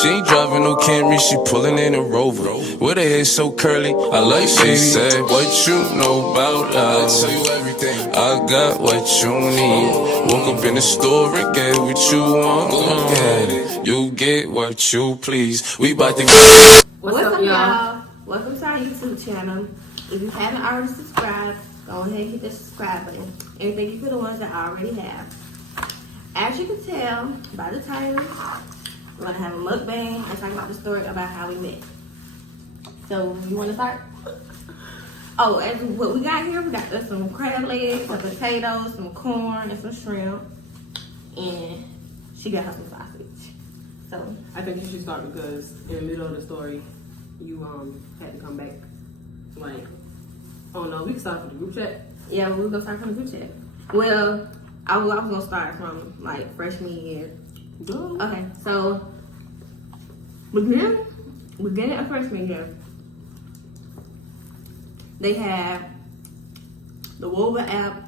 She ain't driving no Camry, she pulling in a Rover. With her hair so curly, I like she said, what you know about us? I tell you everything. I got what you need. Woke up in the store and get what you want. You get what you please. We bout to go. What's up, y'all? Welcome to our YouTube channel. If you haven't already subscribed, go ahead and hit the subscribe button. And thank you for the ones that I already have. As you can tell by the title, we're gonna have a mukbang and talk about the story about how we met. So, you wanna start? Oh, and what we got here, we got some crab legs, some potatoes, some corn, and some shrimp. And she got her some sausage. So, I think you should start because in the middle of the story, you had to come back. Like, oh no, we can start from the group chat. yeah, we're gonna start from the group chat. Well, I was gonna start from like freshman year. Go. Okay, so beginning of freshman year, they have the Woba app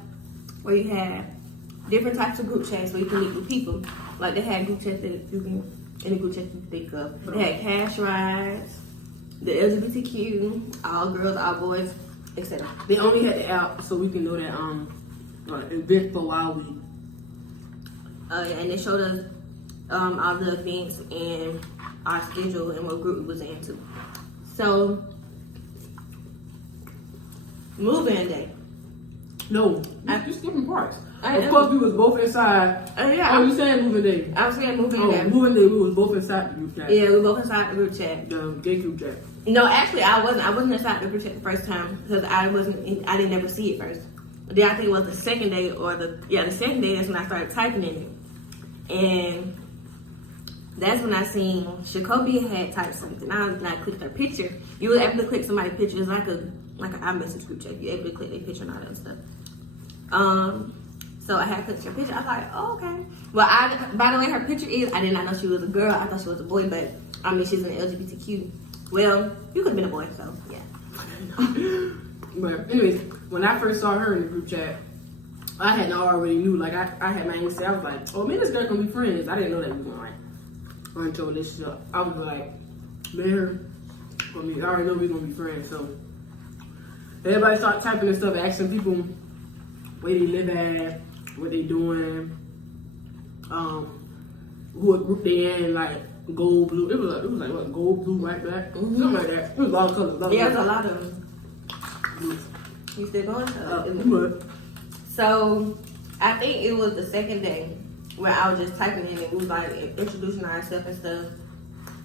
where you have different types of group chats where you can meet with people. Like they had group chats that you can, any group chat you can think of. They had cash rides, the LGBTQ, all girls, all boys, etc. They only had the app so we can know that like event for Wild Week. And they showed us all the events and our schedule and what group we was in too. So, move-in day. No, you skipping parts. I Of am. course, we was both inside. Yeah, Oh, you saying moving day? I was saying move-in Oh, day. moving day. We was both inside the group chat. Yeah, we both inside the group chat. The gay group chat. No, actually, I wasn't inside the group chat the first time because I didn't never see it first. But then I think it was the second day the second day is when I started typing in it, and that's when I seen Shakobi had typed something. I clicked her picture. You were able to click somebody's picture. It's like an iMessage group chat. You're able to click their picture and all that stuff. So I had clicked her picture. I was like, oh, okay. Well, by the way her picture is, I did not know she was a girl. I thought she was a boy, but I mean she's an LGBTQ. Well, you could have been a boy, so yeah. But anyways, when I first saw her in the group chat, I had already knew. Like I had my answer. I was like, oh, me and this girl gonna be friends. I didn't know that we were gonna like run into a relationship. I was like, man, I already know we're gonna be friends. So everybody started typing and stuff, asking people where they live at, what they doing, what group they in, like gold, blue. It was like what, gold, blue, right back, something like that. It was a lot of colors. Yeah, there's a lot of them. You still going? So I think it was the second day where I was just typing in and we was like introducing ourselves and stuff.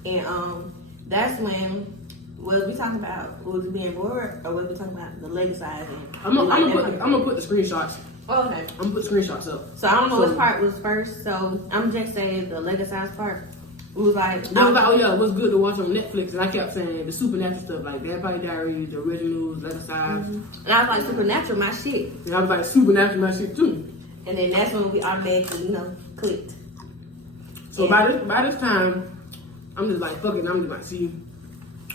And that's when was we talking about was we being bored or was we talking about the leg size? I'm gonna put the screenshots. Oh, okay. I'm gonna put screenshots up. So I don't know which part was first. So I'm just saying the leg size part. We was like, I was like, oh yeah, what's good to watch on Netflix? And I kept saying the supernatural stuff like Vampire Diaries, the originals, Letter Size. And I was like, Supernatural, my shit. And I was like, Supernatural, my shit too. And then that's when we automatically, clicked. So by this time, I'm just like, fuck it, I'm just like, see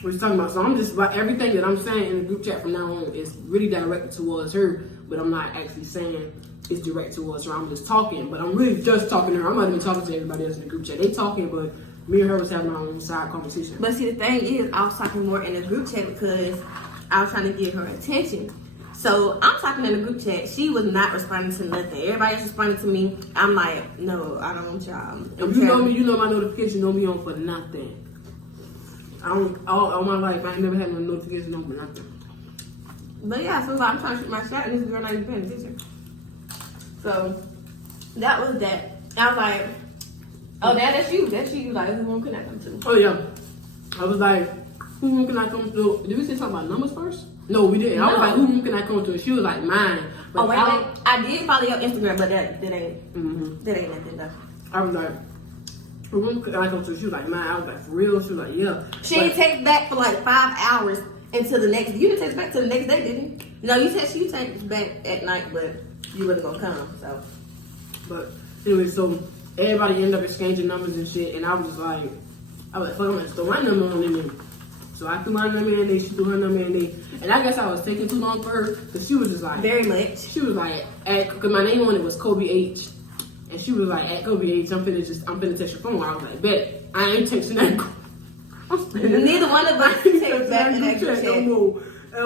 what you're talking about. So I'm just like, everything that I'm saying in the group chat from now on is really directed towards her, but I'm not actually saying it's direct towards her. I'm just talking, but I'm really just talking to her. I'm not even talking to everybody else in the group chat. They talking, but me and her was having our own side conversation. But see, the thing is, I was talking more in the group chat because I was trying to get her attention. So I'm talking in the group chat. She was not responding to nothing. Everybody's responding to me. I'm like, no, I don't want y'all. If you know me, you know my notification don't be on for nothing. I don't, all my life, I ain't never had no notification on for nothing. But yeah, so I'm trying to shoot my shot and this girl not even paying attention. So that was that. I was like, oh, that's you. That's you. Like, who can I come to? Oh, yeah. I was like, who can I come to? Did we say something about numbers first? No, we didn't. I was like, who can I come to? She was like, mine. But wait. I did follow your Instagram, but that ain't nothing though. I was like, who can I come to? She was like, mine. I was like, for real? She was like, yeah. She didn't text back for like 5 hours until the next. You didn't text back till the next day, didn't you? No, you said she texted back at night, but you wasn't gonna come. So, but anyway, so everybody ended up exchanging numbers and shit, and I was like, fuck, I'm gonna throw my number on them. So I threw my number in there, she threw her number in there. And I guess I was taking too long for her, because she was just like... Very much. She was like, because my name on it was Kobe H. And she was like, at Kobe age, I'm finna text your phone. I was like, bet. I ain't texting that girl. Neither one of us text back in that group chat. No more.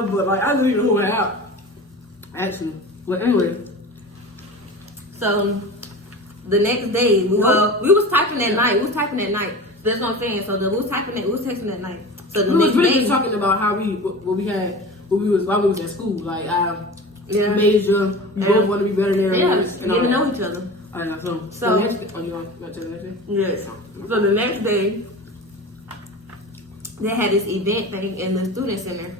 But like, I didn't even know it out. Actually. Well, anyway. So the next day, we was typing at night. That's what I'm saying. So we was texting at night. So the We was next really day, just talking about how while we was at school. Like, major, we both want to be better than yes, and all getting to that. know each other. I know. So- the next day, you want to tell the next day? Yes. So the next day, they had this event thing in the student center.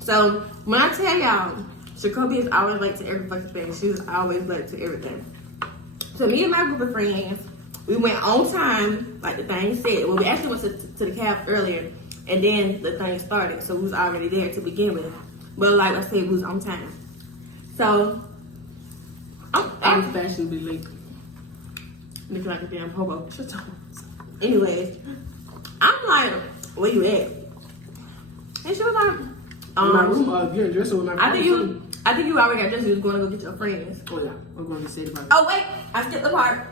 So when I tell y'all, Jacoby is always late to every fucking thing. She's always late to everything. So me and my group of friends, we went on time, like the thing said. Well, we actually went to the cab earlier, and then the thing started. So we was already there to begin with. But like I said, we was on time. So I was fashionably late. looking like a damn hobo. Anyways, I'm like, where you at? And she was like, In my room, you're dressed with my I think you already got dressed. You was going to go get your friends. Oh, yeah. We're going to say about it. Oh wait, I skipped the part.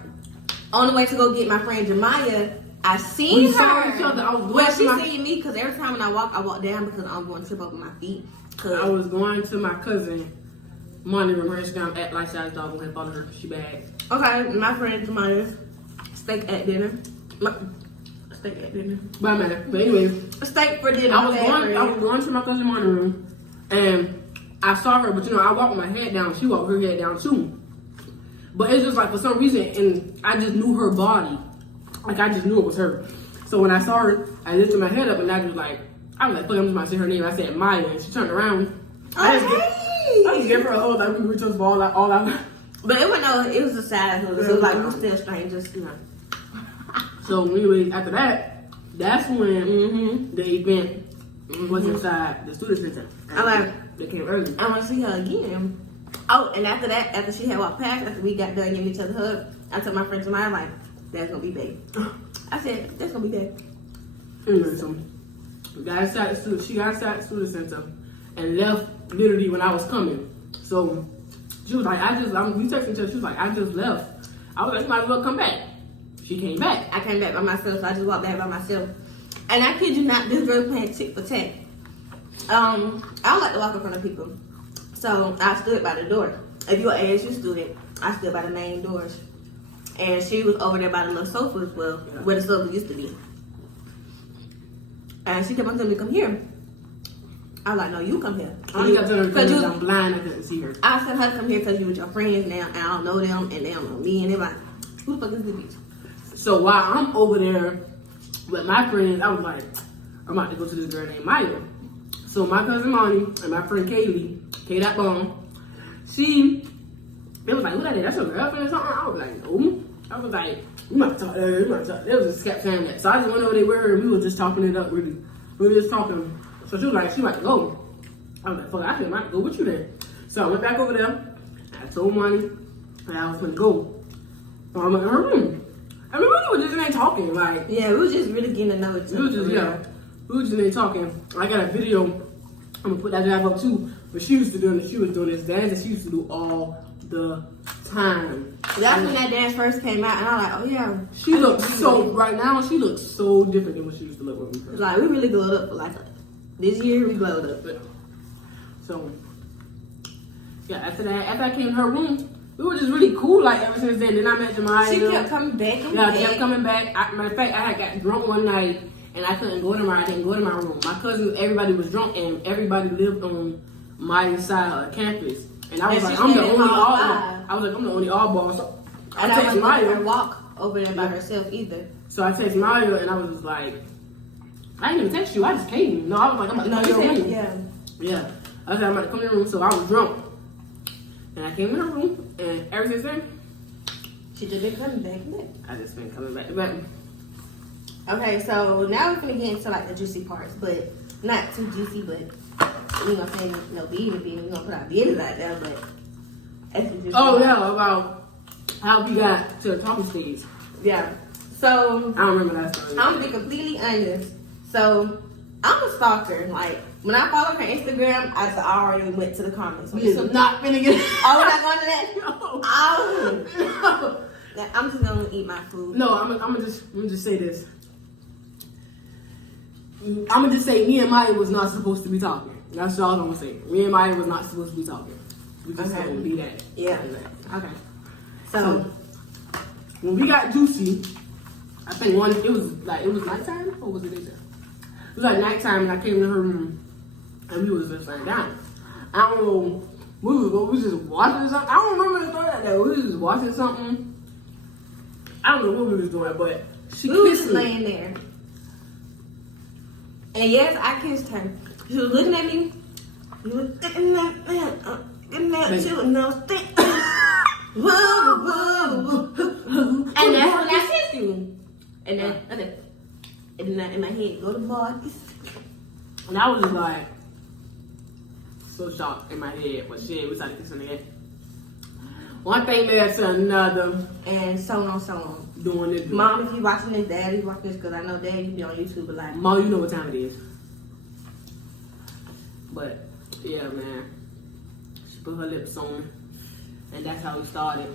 On the way to go get my friend Jemiah, I seen We her. saw each other. I was going Well, to she my- seen me because every time when I walk down because I'm going to trip over my feet. I was going to my cousin, Money room, her Instagram at Life Size Dog, and follow her. She bad. Okay, my friend Jemiah, steak at dinner. Steak at dinner. But matter. But anyway, Steak for dinner. I was going to my cousin Money room, and I saw her, but I walked with my head down. She walked her head down too. But it's just like for some reason, and I just knew her body. Like I just knew it was her. So when I saw her, I lifted my head up, and I was like, fuck, I'm just about to say her name. I said Maya, and she turned around. I just gave her a hug, like we were just all out. But it was a sad hug. So it was like we're still strangers, So anyway, after that, that's when the event was inside the student center. I'm like, They came early. I want to see her again. Oh, and after that, after she had walked past, after we got done giving each other a hug, I told my friend Jemiah, like, that's gonna be babe. I said, that's gonna be babe. Anyway, so we got inside she got inside the student center and left literally when I was coming. So she was like, we texting each other. She was like, I just left. I was like, you might as well come back. She came back. I came back by myself, so I just walked back by myself. And I kid you not, this girl playing tit for tat. I don't like to walk in front of people. So I stood by the door. If you're an ASU student, I stood by the main doors. And she was over there by the little sofas, where the sofa used to be. And she kept on telling me, come here. I was like, no, you come here. I only got to her because I'm blind. I couldn't see her. I said her to come here because you with your friends now, and I don't know them, and they don't know me, and they're like, who the fuck is this bitch? So while I'm over there with my friends, I was like, I'm about to go to this girl named Maya. So my cousin Monty and my friend Kaylee, K.Bomb, they was like, who that is? That's your girlfriend or something? I was like, no. I was like, we might talk to her, They was just kept saying that. So I just went over there with her and we were just talking it up, really. We were just talking. So she was like, she about to go. I was like, fuck, I think I might go with you then. So I went back over there. I told Monty that I was gonna go. So I'm in her room. I mean, we were just in there talking, like. Yeah, we was just really getting to know each other. We were just in there talking. I got a video. I'm gonna put that drive up too. But she was doing this dance that she used to do all the time. That's when that dance first came out, and I was like, oh yeah. She looks so, right now, she looks so different than what she used to look when we first. Like, we really glowed up for like, this year we glowed up. So, yeah, after I came in her room, we were just really cool, like, ever since then. Then I met Jemiah. She kept coming back and Yeah, back. she kept coming back. Matter of fact, I had got drunk one night, and I couldn't go to I didn't go to my room. My cousins, everybody was drunk, and everybody lived on my side of campus. And I was like, I'm the only oddball. I was like, I'm the only oddball. So And I wasn't letting her walk over there by herself either. So I texted Maya, and I was just like, I didn't even text you. I just came. No, I was like, I'm about to come in your room. Yeah. Yeah. I said, I'm about to come in your room. So I was drunk. And I came in her room, and ever since then, She just been coming back and back. I just been coming back to back. Okay, so now we're gonna get into like the juicy parts, but not too juicy, but we gonna say no beating, we gonna put our business out there, but that's the juicy part. Yeah, about how we got to the talking stage. Yeah. So I don't remember that story. I'm gonna be completely honest. So I'm a stalker. Like when I follow her Instagram, I already went to the comments. We is not finna get. Oh, we're not going to that? No. Oh. I'm just gonna eat my food. No, I'm gonna just say this. I'm gonna just say me and Maya was not supposed to be talking. That's all I'm gonna say. Me and Maya was not supposed to be talking. We just Okay. gonna be that. Yeah. Okay. So When we got Juicy, I think it was nighttime or was it daytime? It was like nighttime, and I came to her room, and we was just like down. I don't know. We was just watching something. I don't remember the story like that. We was just watching something. I don't know what we was doing, but she we was kissed just me. laying there. And yes, I kissed her. She was looking at me. You was getting that, she was no stick. Woo, woo, woo. And that's when I kissed you. And then, okay. And then in my head, go to Marcus. And I was just like, so shocked in my head, but shit, we started kissing again. One thing led to another. And so on, so on. Doing it. Mom, if you watching this, Dad, if you watching this, because I know Dad, you be on YouTube a lot. Mom, you know what time it is. But, yeah, man. She put her lips on me. And that's how we started.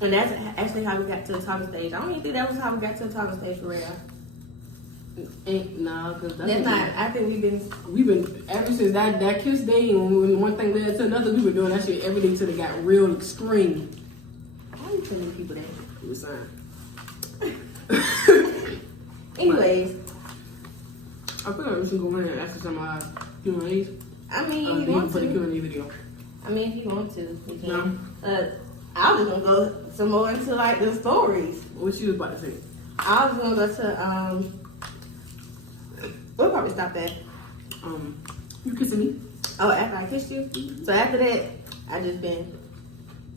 And that's actually how we got to the talking stage. I don't even think that was how we got to the talking stage for real. Nah, because That's not, I think we've been, ever since that kiss day, and when one thing led to another, we've been doing that shit every day till it got real extreme. Why are you telling people that? It was fine. Anyways, I feel like we should go in and ask some Q&A's. I mean, if you want for the to. Q&A video. I mean, if you want to, you can. No. I was gonna go some more into like the stories. What she was about to say? I was gonna go to we'll probably stop that. You kissing me? Oh, after I kissed you. So after that, I just been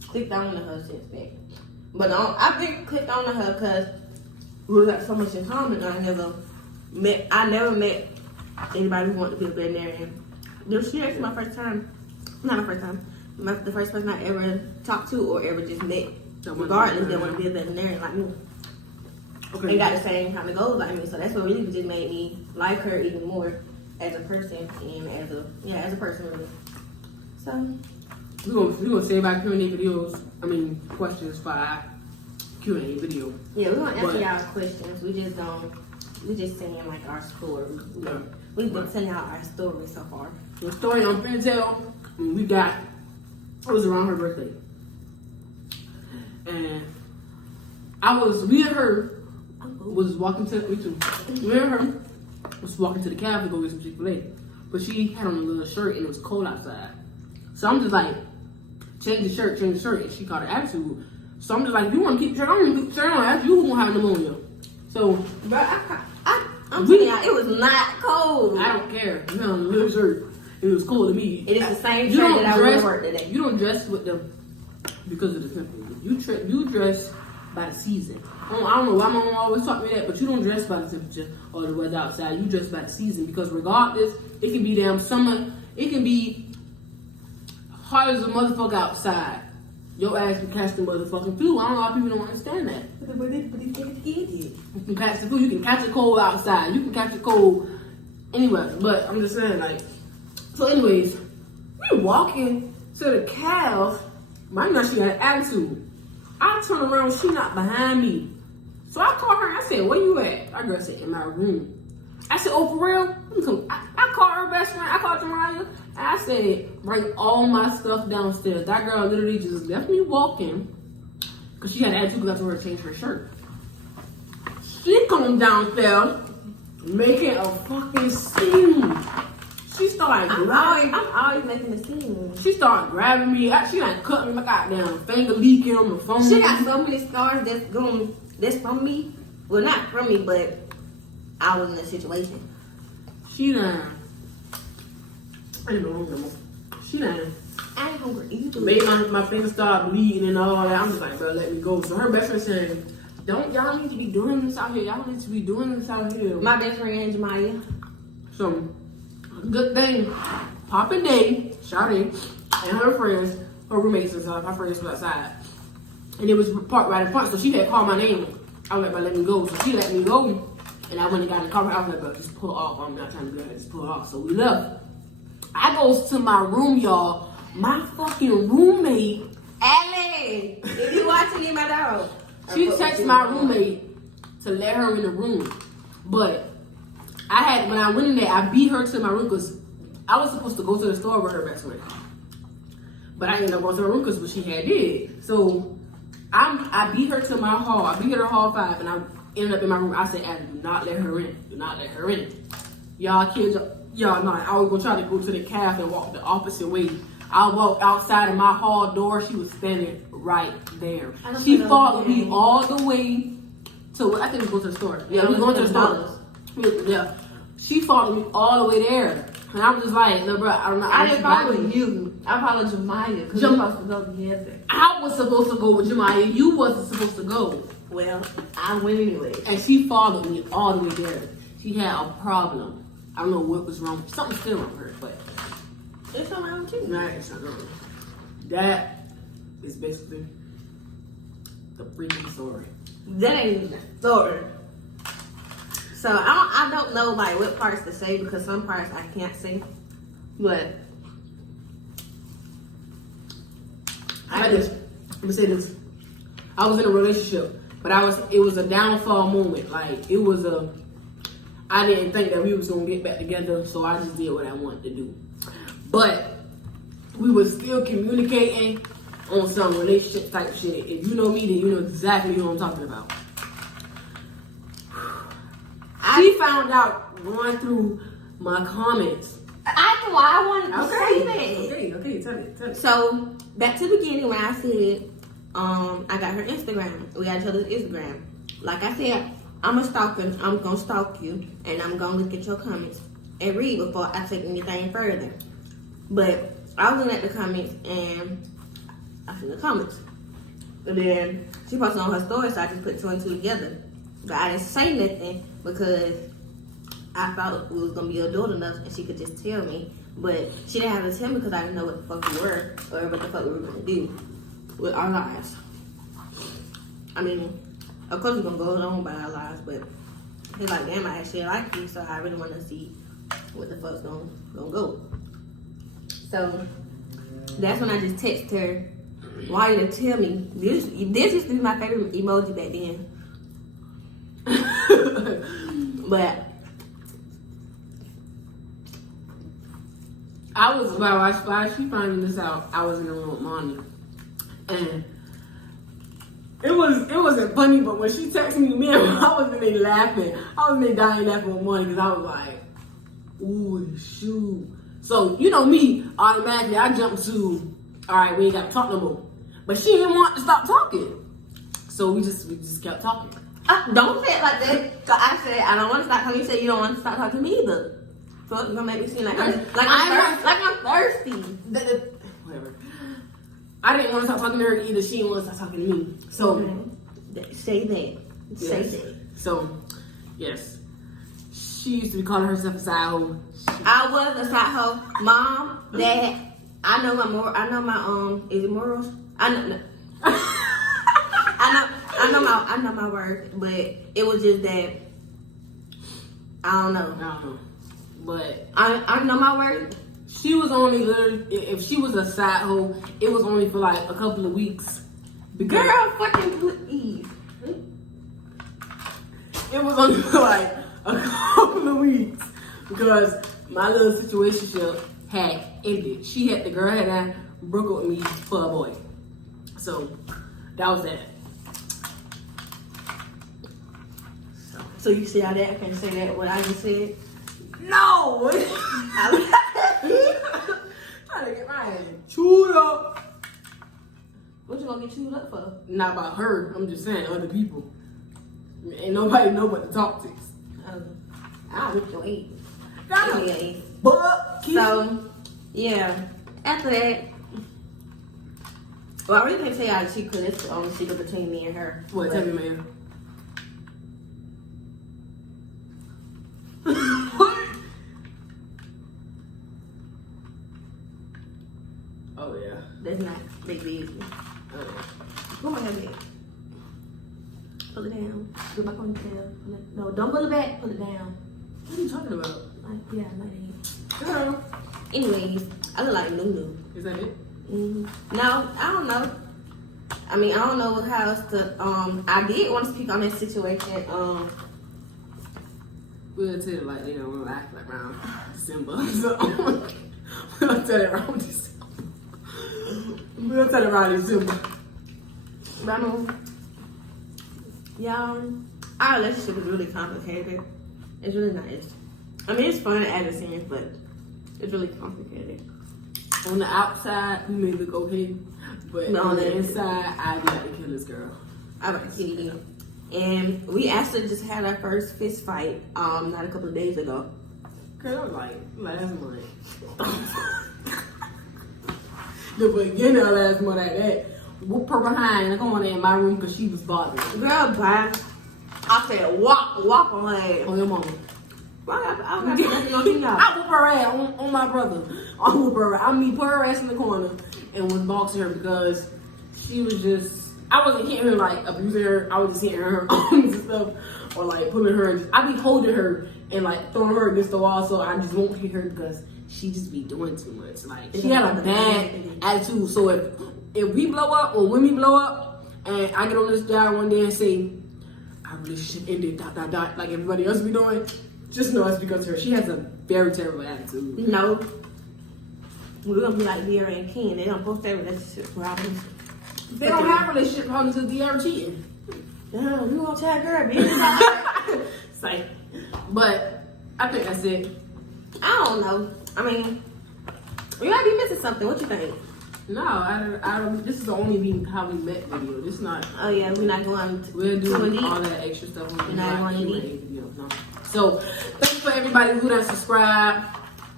clicked on to her since then. But I've been clicked on to her because we got so much in common. I never met anybody who wanted to be a veterinarian. She actually my first time. Not my first time. The first person I ever talked to or ever just met, regardless, they want to be a veterinarian like me. Okay. And got the same kind of goals like me. So that's what really just made me like her even more as a person and as a person really. So We're gonna save our Q&A videos. Questions for our Q&A video. yeah, we're gonna answer y'all questions. We just saying like our story. We've been telling y'all our story so far. The story I'm finna tell, it was around her birthday. And me and her was walking to the cab to go get some Chick-fil-A. But she had on a little shirt and it was cold outside. So I'm just like, change the shirt. And she caught her attitude. So I'm just like, you want to keep the shirt on? Keep the shirt on. After you won't have pneumonia. So, But I'm telling y'all, it was not cold. I don't care. You know, a little shirt. It was cold to me. It is the same shirt that I wore to work today. You don't dress with them because of the temperature. You dress by the season. I don't know why my mom always taught me that, but you don't dress by the temperature or the weather outside. You dress by the season because regardless, it can be damn summer. It can be hot as a motherfucker outside. Your ass can catch the motherfucking flu. I don't know why people don't understand that. But it You can catch the flu. You can catch a cold outside. You can catch a cold anywhere. But I'm just saying, like, so anyways, we walking to the calf. My now she got an attitude. I turn around, she not behind me. So I called her and I said, where you at? That girl said, in my room. I said, oh, for real? Let me come. I called her best friend. I called Jamaya. And I said, bring all my stuff downstairs. That girl literally just left me walking because she had an attitude because I told her to change her shirt. She come downstairs making a fucking scene. She started I'm always making a scene. She started grabbing me. She like cut me. My goddamn finger leaking on the phone. She got so many scars that's from me. Well, not from me, but I was in a situation. She done. I ain't no hungry no more. She done. I ain't hungry either. Made my finger start bleeding and all that. I'm just like, bro, let me go. So her best friend said, y'all need to be doing this out here. Y'all need to be doing this out here. My best friend, Jamaya. So, good thing. Papa Day, Shawty, and her friends, her roommates and stuff, my friends was outside. And it was parked right in front, so she had called my name. I was like, bro, let me go. So she let me go. And I went and got in the car. I was like, bro, just pull off. I'm not trying to do that. Just pull off. So we left. I goes to my room, y'all. My fucking roommate. Ellie, if you watching me, my dog. She texted my roommate to let her in the room, but when I went in there, I beat her to my room because I was supposed to go to the store with her best friend, but I ended up going to her room because what she had did. So I beat her to my hall. I beat her to hall 5, and I ended up in my room. I said, "Abby, do not let her in. Do not let her in." Y'all kids, y'all know I was gonna try to go to the cafe and walk the opposite way. I walked outside of my hall door. She was standing right there. She followed me all the way to, I think we go to the store. Yeah, we going to the store. Yeah. She followed me all the way there. And I was just like, no, bro, I don't know. I didn't follow you. I followed Jemiah because we were supposed to go together. I was supposed to go with Jemiah. You wasn't supposed to go. Well, I went anyway. And she followed me all the way there. She had a problem. I don't know what was wrong. Something's still wrong with her, but It's around too. nah, it's not wrong. That is basically the freaking story. That ain't even a story. So I don't know like what parts to say because some parts I can't say. But Let me say this. I was in a relationship, but it was a downfall moment. Like I didn't think that we was gonna get back together, so I just did what I wanted to do. But we were still communicating on some relationship type shit. If you know me, then you know exactly what I'm talking about. She found out going through my comments. I wanted to say that. Okay, tell me. So back to the beginning when I said I got her Instagram. We got each other's Instagram. Like I said, I'm a stalker. I'm gonna stalk you and I'm gonna look at your comments and read before I take anything further. But I was looking at the comments and I seen the comments. And then she posted on her story, so I just put 2 and 2 together. But I didn't say nothing because I thought we was gonna be adult enough and she could just tell me. But she didn't have to tell me because I didn't know what the fuck we were or what the fuck we were gonna do with our lives. I mean, of course we're gonna go on by our lives, but he's like, damn, I actually like you, so I really want to see what the fuck's gonna go. So that's when I just text her, why you didn't tell me? This used to be my favorite emoji back then. But I was while she finding this out, I was in the room with Monty, and it wasn't funny. But when she texted me, I was in there laughing. I was in there dying laughing with Monty because I was like, "Ooh, shoot!" So you know me, automatically I jumped to, "All right, we ain't got to talk no more." But she didn't want to stop talking, so we just kept talking. Don't say it like that. So I said I don't want to stop talking. You said you don't want to stop talking to me either. So it's gonna make me seem like I'm thirsty. Whatever. I didn't want to stop talking to her either. She didn't want to stop talking to me. So say that. Say yes. that. So yes, she used to be calling herself a side hoe. I was a side hoe. Mom, Dad, I know my is it morals? I know my words, but it was just that I don't know. But I know my words. she was only literally, if she was a side hoe, it was only for like a couple of weeks. Because Girl, fucking please. it was only for like a couple of weeks because my little situationship had ended. The girl had broke up with me for a boy. So that was that. So you see how that can say that what I just said? No! I'm trying to get my ass chewed up. What you gonna get chewed up for? Not about her, I'm just saying other people. Ain't nobody know what to talk to. I'll whip your ass. Yeah. But So, yeah. After that, well, I really can't say how she could. It's the only secret between me and her. what? Tell me, man. Oh yeah. That's not big easy. Pull my hair back. Pull it down. Go back on the tail. No, don't pull it back. Pull it down. What are you talking about? Yeah, like that. Girl. Anyways, I look like Nunu. Is that it? No, I don't know. I I mean, I don't know how else to. I did want to speak on that situation. We'll tell it like they don't want to act like around December. So we'll tell it around December. We'll tell it around December. But I mean, y'all, our relationship is really complicated. It's really nice. I mean, it's fun at the scenes, but it's really complicated. On the outside, we may look okay, but on the inside, I'd like to kill this girl. I like to kill you. And we actually just had our first fist fight not a couple of days ago. Girl, that was like last month. The beginning of last month like that. Whoop her behind and go on in my room because she was bothering me. Girl, bye. I said, walk on her ass. On your mama. I got nothing on you now. I whoop her ass on my brother. I whoop her ass. I mean, put her ass in the corner and was boxing her because she was just, I wasn't hitting her like abusing her. I was just hitting her arms and stuff or like pulling her. And I be holding her and like throwing her against the wall so I just won't hit her because she just be doing too much. Like she had a bad attitude. So if we blow up or when we blow up and I get on this job one day and say, our relationship ended, ... like everybody else be doing, just know it's because of her. She has a very terrible attitude. No. We're going to be like De'Ara and Ken. They don't post their relationship problems. They don't have relationship problems until De'Ara cheating. No, you going to tell her, bitch. It's like, but I think that's it. I don't know. I mean, you might be missing something. What you think? No, I don't. This is the only how we met video. This is not. Oh, yeah, we're not going to We're doing deep. all that extra stuff. We're not going to Q&A deep. video. No. So, thank you for everybody who done subscribe.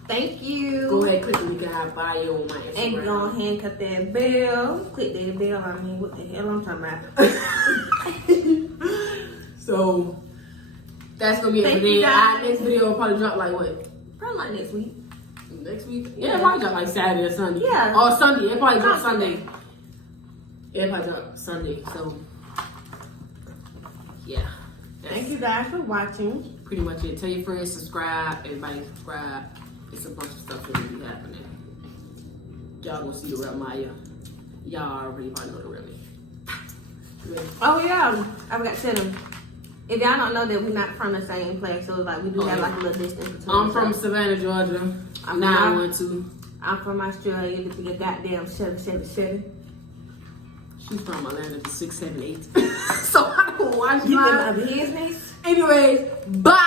Thank you. Go ahead, click the link in our bio on my Instagram. And go ahead and cut that bell. Click that bell. I mean, what the hell I'm talking about? So, that's going to be it Thank for you, today. guys. Our next video will probably drop like what? Probably like next week. Next week? Yeah. Yeah, it probably drop like Saturday or Sunday. Yeah. Or Sunday. It probably drop Sunday. Sunday. Yeah, it probably drop Sunday. So, yeah. Thank you guys for watching. Pretty much it. Tell your friends, subscribe. Everybody subscribe. It's a bunch of stuff that will be happening. Y'all gonna see the real Maya. Y'all already might know the real me. Oh yeah, I forgot to tell them. If y'all don't know that we're not from the same place, so like we do have like a little distance between I'm us. from Savannah, Georgia. I'm 912. I'm from Australia. You can get goddamn 777. She's from Atlanta, the 678. So I don't watch You my in my business? Anyways, bye.